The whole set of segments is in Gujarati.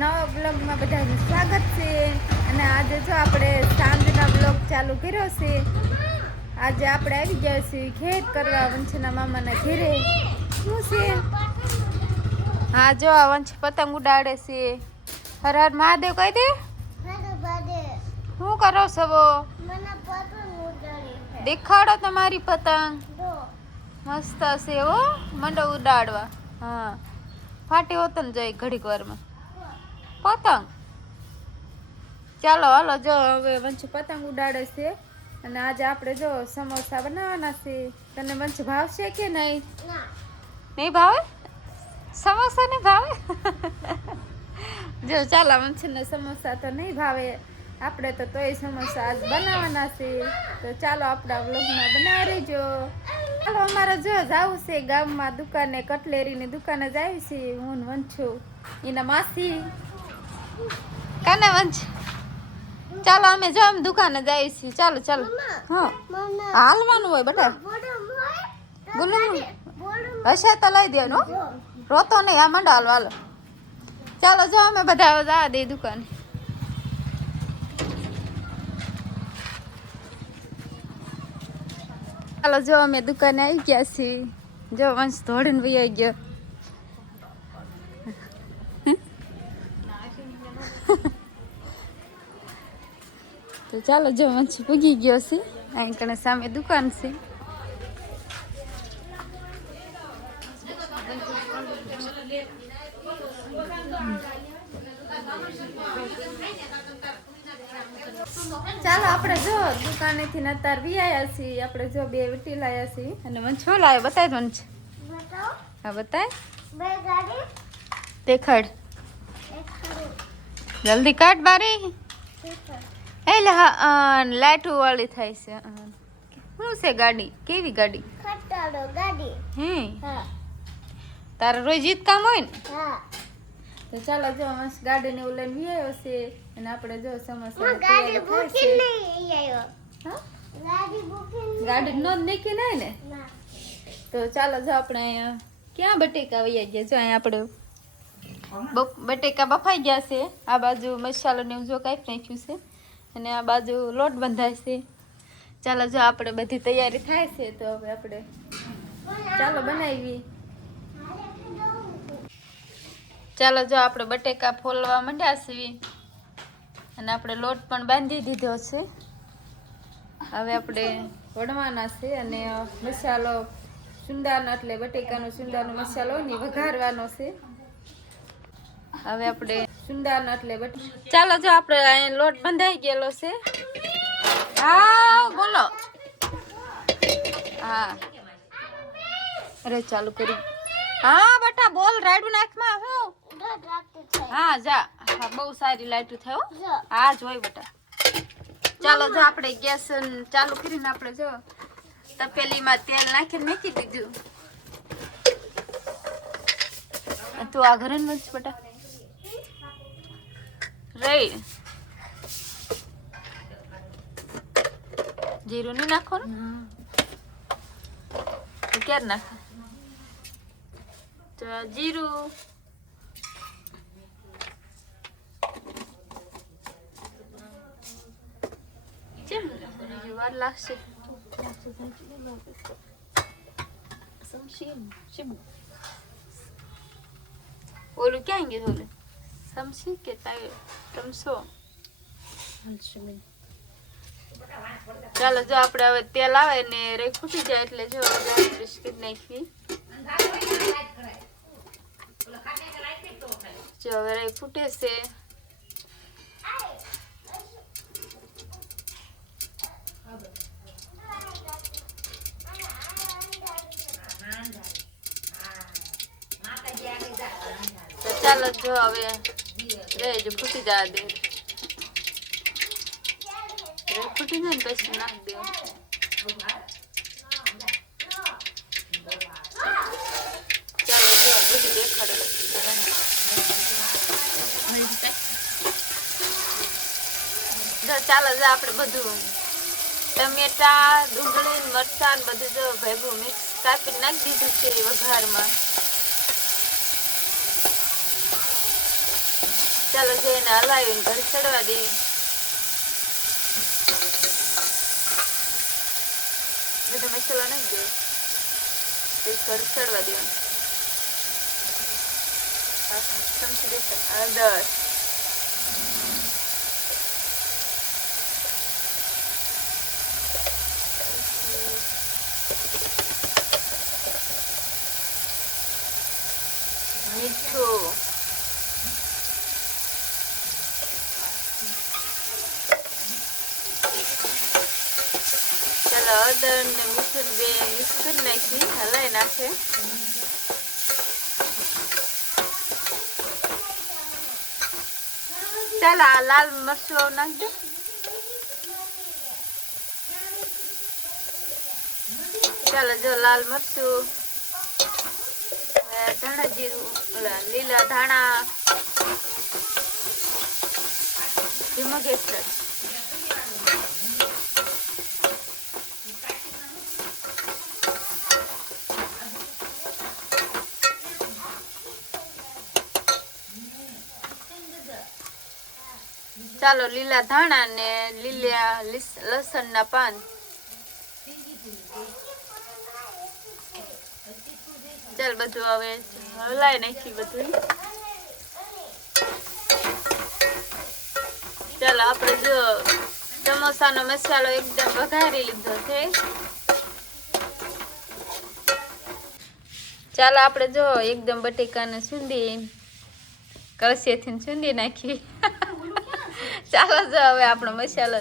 નવા બ્લોગમાં બધાનું સ્વાગત છે. અને આજે જો આપણે સાંજના બ્લોગ ચાલુ કર્યો છે આજે આપણે આવી ગયા છીએ ખેત કરવા વંશના મામાના ઘેરે. શું છે? હા જો આ વંશ પતંગ ઉડાડે છે. હર હર મહાદેવ કહી દે. શું કરો છો દેખાડો તમારી પતંગ. મસ્ત હશે હો મંડો ઉડાડવા. હા. ફાટી હોતો ને જાય ઘડીક વારમાં. પતંગ. ચાલો હાલો જો હવે વંશ પતંગ ઉડાડે છે અને આજે આપણે જો સમોસા બનાવવાના છે. તને વંશ ભાવશે કે નહીં? નહીં ભાવે? સમોસા નહીં ભાવે? જો ચાલો વંશને સમોસા તો નહીં ભાવે. આપણે તો તોય સમોસા આજ બનાવવાના છે. તો ચાલો આપણા વ્લોગમાં બનાવી રહેજો. ચાલો અમારે જો જવું છે ગામમાં દુકાને કટલેરીની દુકાને જાય છે. હું ને વંછું એના માસી. કાને વંશ ચાલો અમે જો અમે દુકાને જાય છીએ. ચાલો ચાલો. હા. હાલવાનું હોય બટા. બોલો હશે તો લઈ દેવાનું. રોતો નહીં આ મંડો હાલો હાલો ચાલો જો અમે બધા જવા દે દુકાને. ચાલો જો અમે દુકાને આવી ગયા છીએ. જો વંશ વહી આવી ગયો. તો ચાલો જો વંશ પૂગી ગયો છે. અહીં કણે સામે દુકાન છે. ચાલો આપણે જો દુકાનેથી નતાર વી આવ્યા છીએ. આપણે જો બે વીટી લાયા છીએ. અને મને શું લાવ્યો બતાય છે. હા બતાય. દેખાડ. જલ્દી કાઢ બારી. એટલે હા લાઈટો વાળી થાય છે. શું છે ગાડી? કેવી ગાડી? હે? તારે રોજ ઈદ કામ હોય ને? તો ચાલો જો મસ્ત ગાડીને એવું લઈને વી આવ્યો છે. અને આપણે જો સમોસા તૈયારી થાય છે. હા? ગાડી નો જ નીકી નહીં ને? તો ચાલો જો આપણે અહીંયા ક્યાં બટેકા વૈયા ગયા? જો અહીંયા આપણે બટેકા બફાઈ ગયા છે. આ બાજુ મસાલો ને એવું જો કાંઈક નાખ્યું છે. અને આ બાજુ લોટ બંધાય છે. ચાલો જો આપણે બધી તૈયારી થાય છે તો હવે આપણે ચાલો બનાવી ચાલો જો આપણે બટેકા ફોલવા માંડ્યા છીએ અને આપણે લોટ પણ બાંધી દીધો છે. હવે આપણે વણવાના છે અને મસાલો સુંદાનો એટલે બટેકાનો સુંદાનો મસાલો ને વઘારવાનો છે. હવે આપણે સુંદાનો એટલે બટ. ચાલો જો આપણે અહીંયા લોટ બંધાઈ ગયેલો છે. હા બોલો. હા. અરે ચાલુ કરી હા બટા બોલ રાડું નાખમાં હું. હા જા. હા બહુ સારી લાઈટ થયો. હો હા જોઈ બટા. ચાલો જો આપણે ગેસ ચાલુ કરીને આપણે જો તપેલીમાં તેલ નાખીને મૂકી દીધું. તું આ ઘરે જ બેટા. રહી જીરું નહીં નાખવાનું ક્યારે નાખે તો જીરું વાર લાગશે ઓલું ક્યાં ગયું ઓલું સમસી કે તમસો ચાલો જો આપણે હવે તેલ આવે ને રે ફૂટી જાય એટલે જો બિસ્કિટ નાખી જો હવે રે ફૂટે છે. તો ચાલો જો હવે રે જો ફૂટી જવા દે ફૂટી જાય ને પછી નાખ દે ચાલો જો બધું દેખાડે ચાલો જો આપણે બધું ટમેટા ડુંગળી મરચાં બધું જો ભેગું મિક્સ કાપી નાખી દીધું છે વઘારમાં ચાલો જઈને હલાવીને ઘર ચડવા દઈએ બધો મસાલો નાખી દો પછી ઘર ચડવા દેવાનું ચમચી દેશે હળદર મીઠું ચાલો હળદર ને મીઠું બે મિક્સ કરી નાખી, હલાઈ નાખે. ચાલો આ લાલ મરચું નાખજો. ચાલો જો લાલ મરચું ધાણા જીરું લીલા ધાણા, ધીમો ચાલો લીલા ધાણા ને લીલા લસણ ના પાન. ચાલ બધું હવે હલાઈ નાખી બધું. ચાલો આપણે જો સમોસાનો મસાલો એકદમ વઘારી લીધો છે. ચાલો આપણે જો એકદમ બટેકાને સૂંધી કળશીથી સૂંધી નાખી. ચાલો જો હવે આપણો મસાલો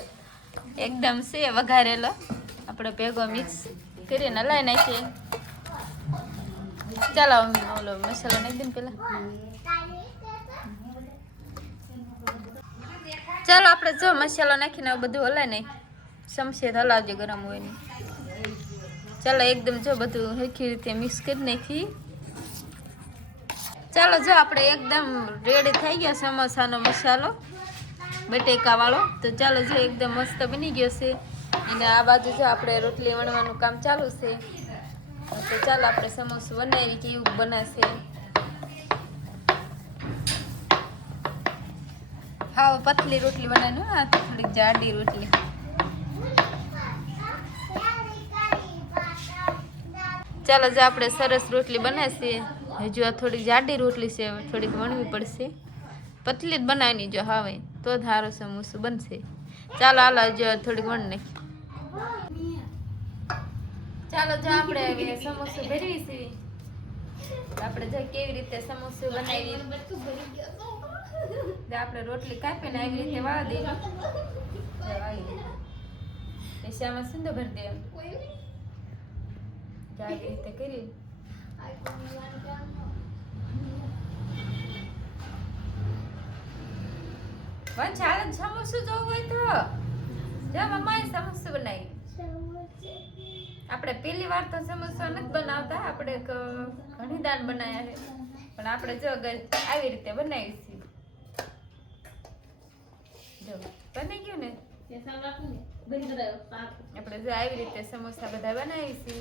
એકદમ છે, વઘારેલો. આપણે ભેગો મિક્સ કરીને લઈ નાખીએ. ચાલો ઓલો મસાલો નાખી દે પેલા. ચાલો આપણે જો મસાલો નાખીને બધું હલાય નહીં સમશે હલાવજો ગરમ હોય ને. ચાલો એકદમ જો બધું હરખી રીતે મિક્સ કરી નાખી ચાલો જો આપણે એકદમ રેડી થઈ ગયો સમોસાનો મસાલો. બટેકા વાળો તો ચાલો જો એકદમ મસ્ત બની ગયો છે. અને આ બાજુ જો આપણે રોટલી વણવાનું કામ ચાલુ છે. તો ચાલો આપણે સમોસું બનાવી કેવું બનાવશે હા પતલી રોટલી બનાવી આ તો થોડીક જાડી રોટલી. ચાલો જો આપણે સરસ રોટલી બનાવીએ હજુ આ થોડી જાડી રોટલી છે થોડીક વણવી પડશે. પતલી જ બનાવીની જો હવે તો ધારો સમોસું બનશે. ચાલો, હાલો જો થોડીક વણ નાખી ચાલો, જો આપણે સમોસું ભરવી છે. આપણે જો કેવી રીતે સમોસું બનાવી આપણે રોટલી કાપીને આવી રીતે વાળા દઈએ. આમાં સુંદર ભરી દે આવી રીતે કરી હાલ સમોસું જોવું હોય તો જા મમ્માએ સમોસું બનાવી. આપણે પેલી વાર તો સમોસા નથી બનાવતા, આપણે ઘણી દાળ બનાવ્યા છે. પણ આપણે જો આવી રીતે બનાવી છે જો, બની ગયું ને? આપણે જો આવી રીતે સમોસા બધા બનાવી છે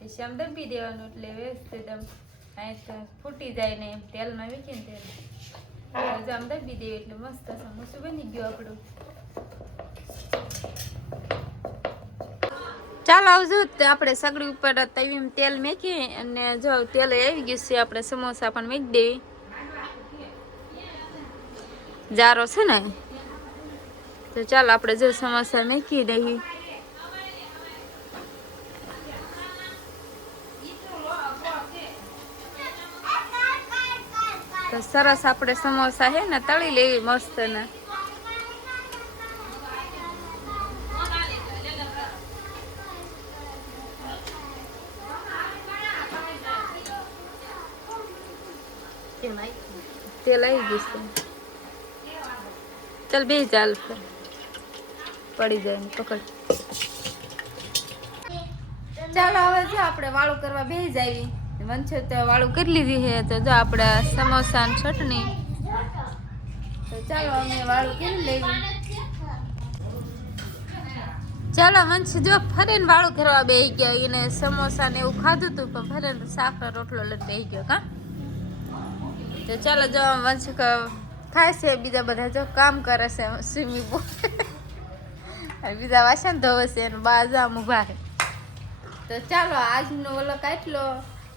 પછી આમ દબી દેવાનું એટલે વ્યવસ્થિત આમ ફૂટી જાય ને એમ. તેલમાં વીકીને તેલ. એટલે જો દબી દેવી એટલે મસ્ત સમોસું બની ગયું આપણું ચાલો આવજો આપણે સગડી ઉપર તવી તેલ મેકી અને જો તેલ આવી ગયું છે, આપણે સમોસા પણ મેકી દેવી. જારો છે ને? તો ચાલો આપણે જો સમોસા મેકી દઈએ. સરસ આપણે સમોસા હે ને તળી લેવી મસ્ત ને. તેલ આવી ગયું ચાલ બે ચાલ પડી જાય ને પકડ. ચાલો, હવે જો આપણે વાળું કરવા બે જ આવી વંશે તો વાળું કરી લીધી છે. તો જો આપણે સમોસા ને ચટણી. તો ચાલો અમે વાળું કરી લેવી ચાલો વંશ જો ફરીને વાળું કરવા બેસી ગયો. એને સમોસા ને એવું ખાધું હતું પણ ફરીને સાફરા રોટલો લઈને બેસી ગયો, કા? તો ચાલો જો વંશ ખાય છે, બીજા બધા જો કામ કરે છે, સ્વિમિંગ પુલ. બીજા વાસણ ધોવે છે, અને બાજામ ઊભા છે. તો ચાલો, આજનો ઓલો કાટલો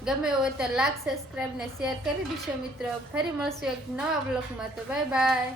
ગમે હોય તો લાઈક સબસ્ક્રાઈબ ને શેર કરી દેશો મિત્રો. ફરી મળશું એક નવા બ્લોગમાં તો બાય બાય